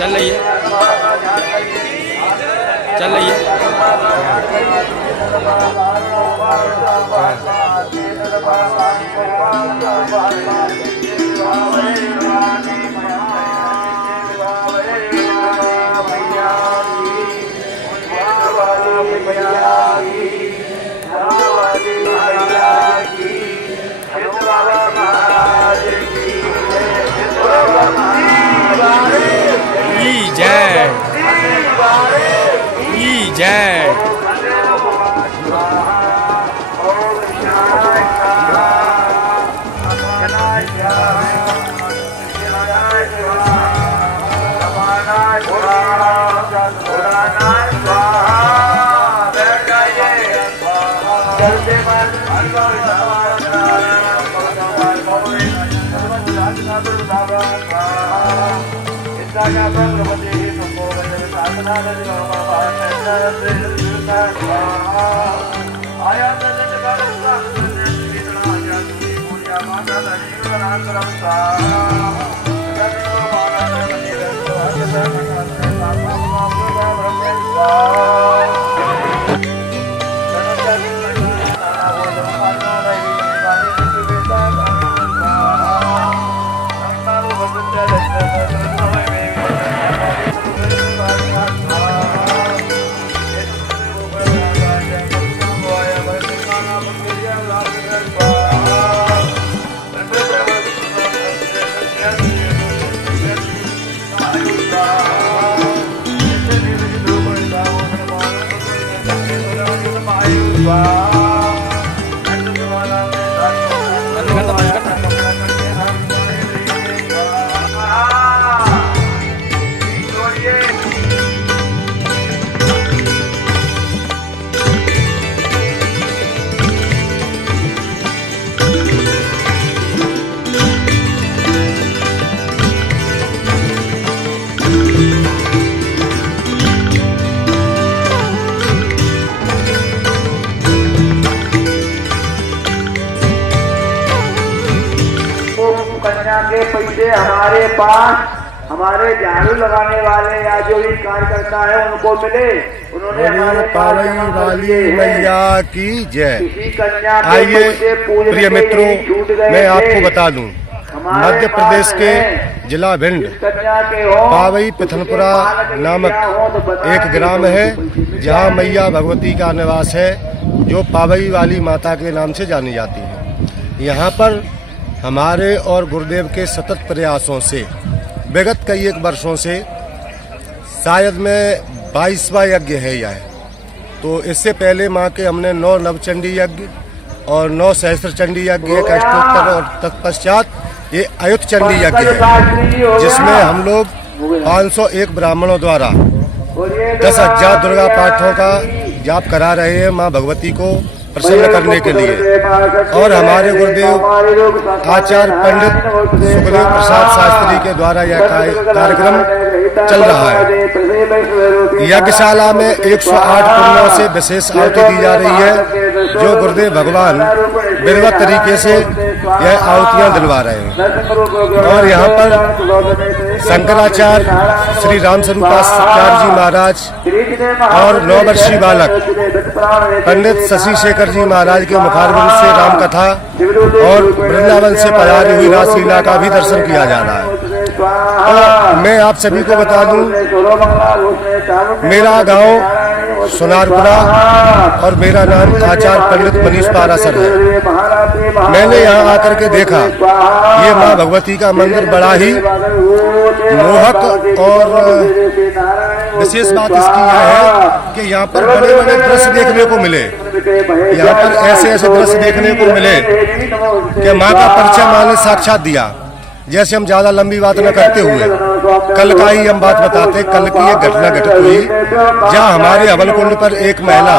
चल रही है, चल रही है। जय जय के पैसे हमारे पास हमारे झाड़ू लगाने वाले या जो भी कार्यकर्ता है उनको मिले। उन्होंने हमारे पावई वाली मैया की जय। आइए प्रिय मित्रों, मैं आपको बता दूं, मध्य प्रदेश के जिला भिंड पावई पिथनपुरा नामक एक ग्राम है जहां मैया भगवती का निवास है, जो पावई वाली माता के नाम से जानी जाती है। यहाँ पर हमारे और गुरुदेव के सतत प्रयासों से विगत कई एक वर्षों से शायद में 22वां यज्ञ है यह। तो इससे पहले माँ के हमने 9 नवचंडी यज्ञ और 9 सहस्त्र चंडी यज्ञ, एक अष्टोत्तर और तत्पश्चात ये अयुत चंडी यज्ञ है, जिसमें हम लोग 501 ब्राह्मणों द्वारा 10,000 दुर्गा पाठों का जाप करा रहे हैं माँ भगवती को प्रसन्न करने के लिए। और हमारे गुरुदेव आचार्य पंडित सुखदेव प्रसाद शास्त्री के द्वारा यह कार्यक्रम चल रहा है। यज्ञशाला में 108 कुंडों से विशेष आहुति दी जा रही है, जो गुरुदेव भगवान विधिवत तरीके से यह आहुतियां दिलवा रहे हैं। और यहाँ पर शंकराचार्य श्री राम स्वरूपाचार्य जी महाराज और 9 वर्षीय बालक पंडित शशि शेखर जी महाराज के मुखारबिंद से राम कथा और वृंदावन से पधारी हुई रासलीला का भी दर्शन किया जा रहा है। तो मैं आप सभी को बता दूं, मेरा गांव सुनारपुरा और मेरा नाम आचार्य पंडित मनीष पारासर है। मैंने यहाँ आकर के देखा ये माँ भगवती का मंदिर बड़ा ही मोहक, और विशेष बात इसकी यह है कि यहाँ पर बड़े बड़े दृश्य देखने को मिले। यहाँ पर ऐसे ऐसे दृश्य देखने को मिले कि माँ का परिचय माँ ने साक्षात दिया। जैसे हम ज्यादा लंबी बात न करते हुए कल का ही हम बात बताते हैं। कल की एक घटना घटित हुई जहाँ हमारे अवलकुंड पर एक महिला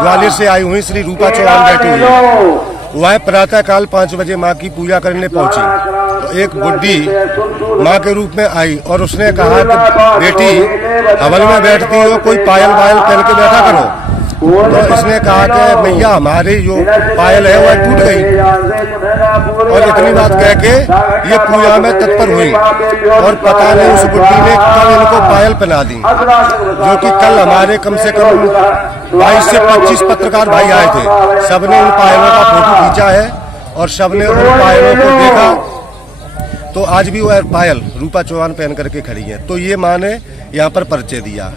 ग्वालियर से आई हुई श्री रूपा चौहान बैठी हुई है। वह प्रातः काल 5 बजे माँ की पूजा करने पहुंची तो एक बुड्ढी माँ के रूप में आई और उसने कहा कि बेटी हवल में बैठती हो, कोई पायल वायल पहन के बैठा करो। तो इसने कहा कि भैया हमारी जो पायल है वह टूट गई, और इतनी बात कह के ये पूजा में तत्पर हुई और पता नहीं उस बुड्ढी ने कल इनको पायल पहना दी, जो कि कल हमारे कम से कम 22 से 25 पत्रकार भाई आए थे। सबने उन पायलों का फोटो खींचा है और सबने उन पायलों को देखा। तो आज भी वह पायल रूपा चौहान पहन करके खड़ी है। तो ये माँ ने यहाँ पर परिचय दिया।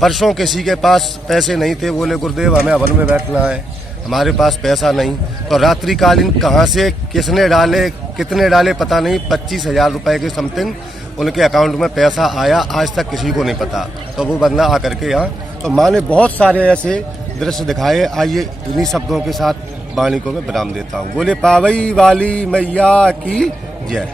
परसों किसी के पास पैसे नहीं थे, बोले गुरुदेव हमें हवन में बैठना है, हमारे पास पैसा नहीं। तो रात्रिकालीन कहाँ से किसने डाले कितने डाले पता नहीं, 25,000 रुपये के समथिंग उनके अकाउंट में पैसा आया, आज तक किसी को नहीं पता। तो वो बंदा आकर के यहाँ, तो माँ ने बहुत सारे ऐसे दृश्य दिखाए। आइए इन्हीं शब्दों के साथ वाणी को मैं विराम देता हूँ। बोले पावई वाली मैया की जय।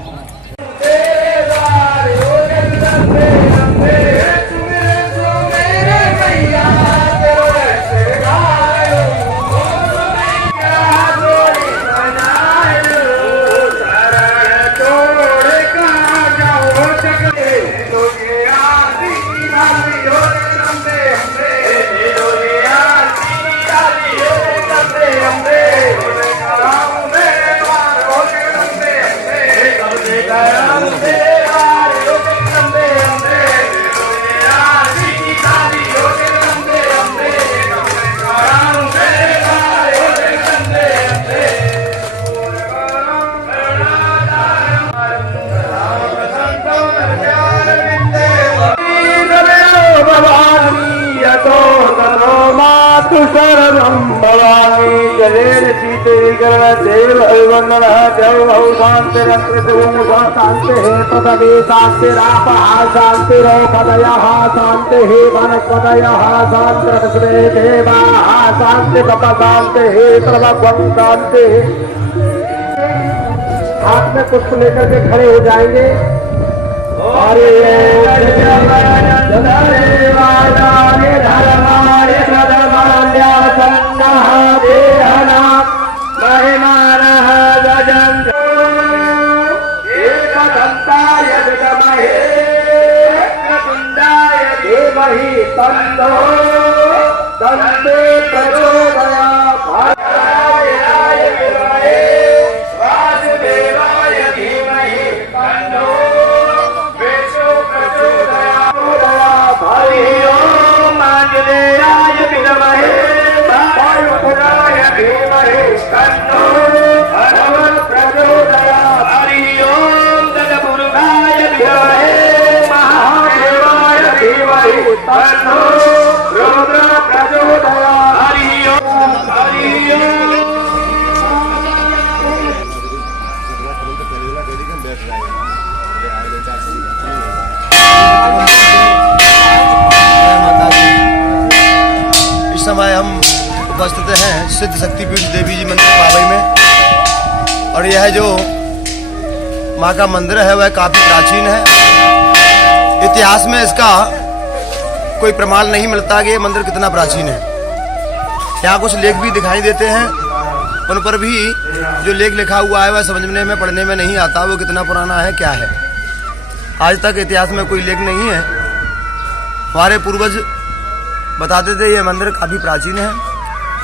हाथ में पुष्प लेकर के खड़े हो जाएंगे। इस समय हम उपस्थित हैं सिद्ध शक्तिपीठ देवी जी मंदिर पावई में, और यह जो माँ का मंदिर है वह काफी प्राचीन है। इतिहास में इसका कोई प्रमाण नहीं मिलता कि ये मंदिर कितना प्राचीन है। यहाँ कुछ लेख भी दिखाई देते हैं, उन पर भी जो लेख लिखा हुआ है वह समझने में पढ़ने में नहीं आता वो कितना पुराना है क्या है। आज तक इतिहास में कोई लेख नहीं है। हमारे पूर्वज बताते थे ये मंदिर काफ़ी प्राचीन है,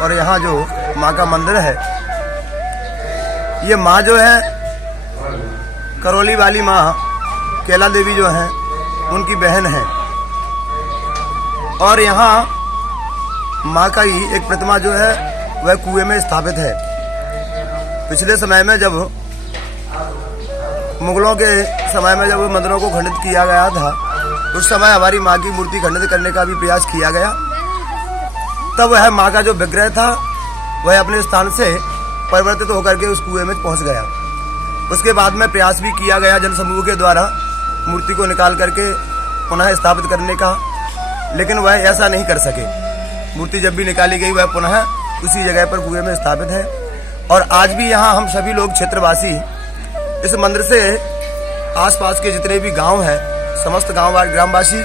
और यहाँ जो माँ का मंदिर है, ये माँ जो है करौली वाली माँ कैला देवी जो है उनकी बहन है, और यहाँ माँ का ही एक प्रतिमा जो है वह कुएं में स्थापित है। पिछले समय में जब मुगलों के समय में जब मंदिरों को खंडित किया गया था, उस समय हमारी माँ की मूर्ति खंडित करने का भी प्रयास किया गया। तब वह माँ का जो विग्रह था वह अपने स्थान से परिवर्तित होकर के उस कुएं में पहुंच गया। उसके बाद में प्रयास भी किया गया जनसमूह के द्वारा मूर्ति को निकाल करके पुनः स्थापित करने का, लेकिन वह ऐसा नहीं कर सके। मूर्ति जब भी निकाली गई वह पुनः उसी जगह पर कुएं में स्थापित है। और आज भी यहाँ हम सभी लोग क्षेत्रवासी इस मंदिर से आसपास के जितने भी गांव हैं समस्त ग्रामवासी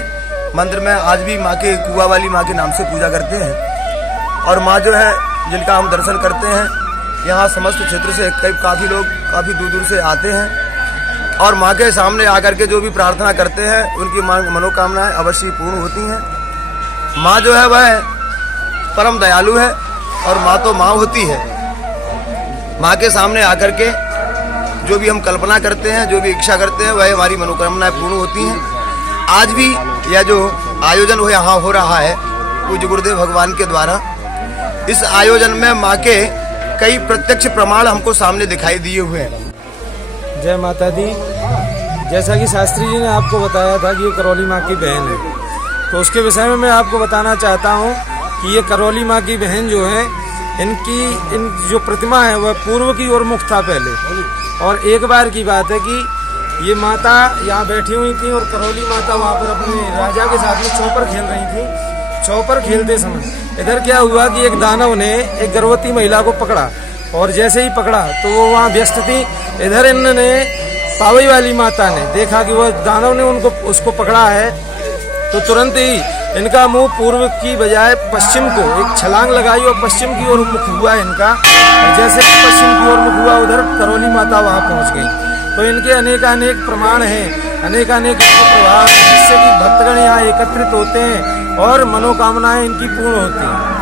मंदिर में आज भी माँ के कुआ वाली माँ के नाम से पूजा करते हैं। और माँ जो है जिनका हम दर्शन करते हैं, यहाँ समस्त क्षेत्र से काफ़ी लोग काफ़ी दूर दूर से आते हैं और माँ के सामने आकर के जो भी प्रार्थना करते हैं उनकी मनोकामनाएं अवश्य पूर्ण होती हैं। माँ जो है वह परम दयालु है और माँ तो माँ होती है। माँ के सामने आकर के जो भी हम कल्पना करते हैं, जो भी इच्छा करते हैं, वह हमारी मनोकामनाएं पूर्ण होती हैं। आज भी यह जो आयोजन हो यहाँ हो रहा है पूज्य गुरुदेव भगवान के द्वारा, इस आयोजन में माँ के कई प्रत्यक्ष प्रमाण हमको सामने दिखाई दिए हुए हैं। जय माता दी। जैसा कि शास्त्री जी ने आपको बताया था कि ये करौली माँ की बहन है, तो उसके विषय में मैं आपको बताना चाहता हूँ कि ये करौली माँ की बहन जो है, इन जो प्रतिमा है वह पूर्व की ओर मुख था पहले। और एक बार की बात है कि ये माता यहाँ बैठी हुई थी और करौली माता वहाँ पर अपने राजा के साथ में चौपर खेल रही थी। चौपर खेलते समय इधर क्या हुआ कि एक दानव ने एक गर्भवती महिला को पकड़ा, और जैसे ही पकड़ा तो वो वहाँ व्यस्त थी। इधर इन्होंने पावई वाली माता ने देखा कि वह दानव ने उसको पकड़ा है, तो तुरंत ही इनका मुंह पूर्व की बजाय पश्चिम को एक छलांग लगाई और पश्चिम की ओर मुख हुआ इनका। और जैसे पश्चिम की ओर मुख हुआ उधर करौली माता वहाँ पहुँच गई। तो इनके अनेकानेक प्रमाण हैं, अनेकानेक प्रभाव, जिससे कि भक्तगण यहाँ एकत्रित होते हैं और मनोकामनाएं इनकी पूर्ण होती हैं।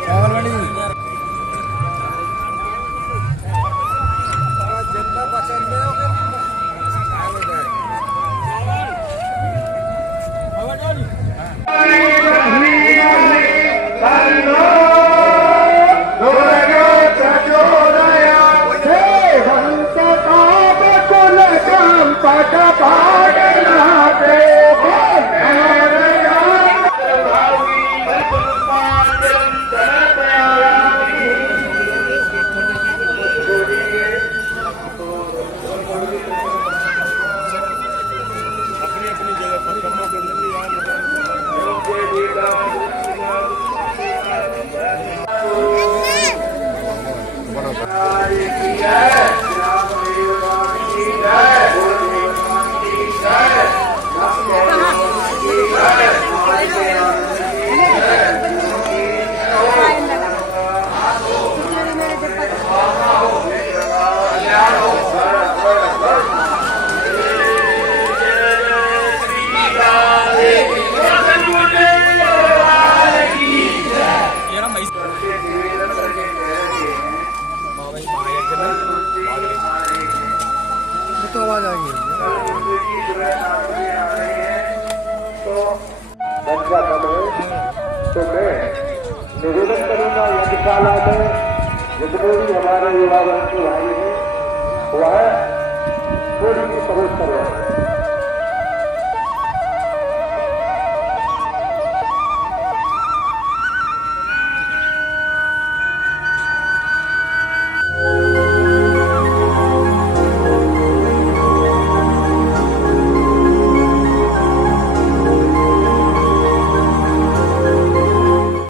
चावल बड़ी तो आवाज आ गई। तो मैं निवेदन करूंगा यज्ञशाला में जितने भी हमारे युवा वर्ग के भाई हैं वह थोड़ी सी परोस करवाएं।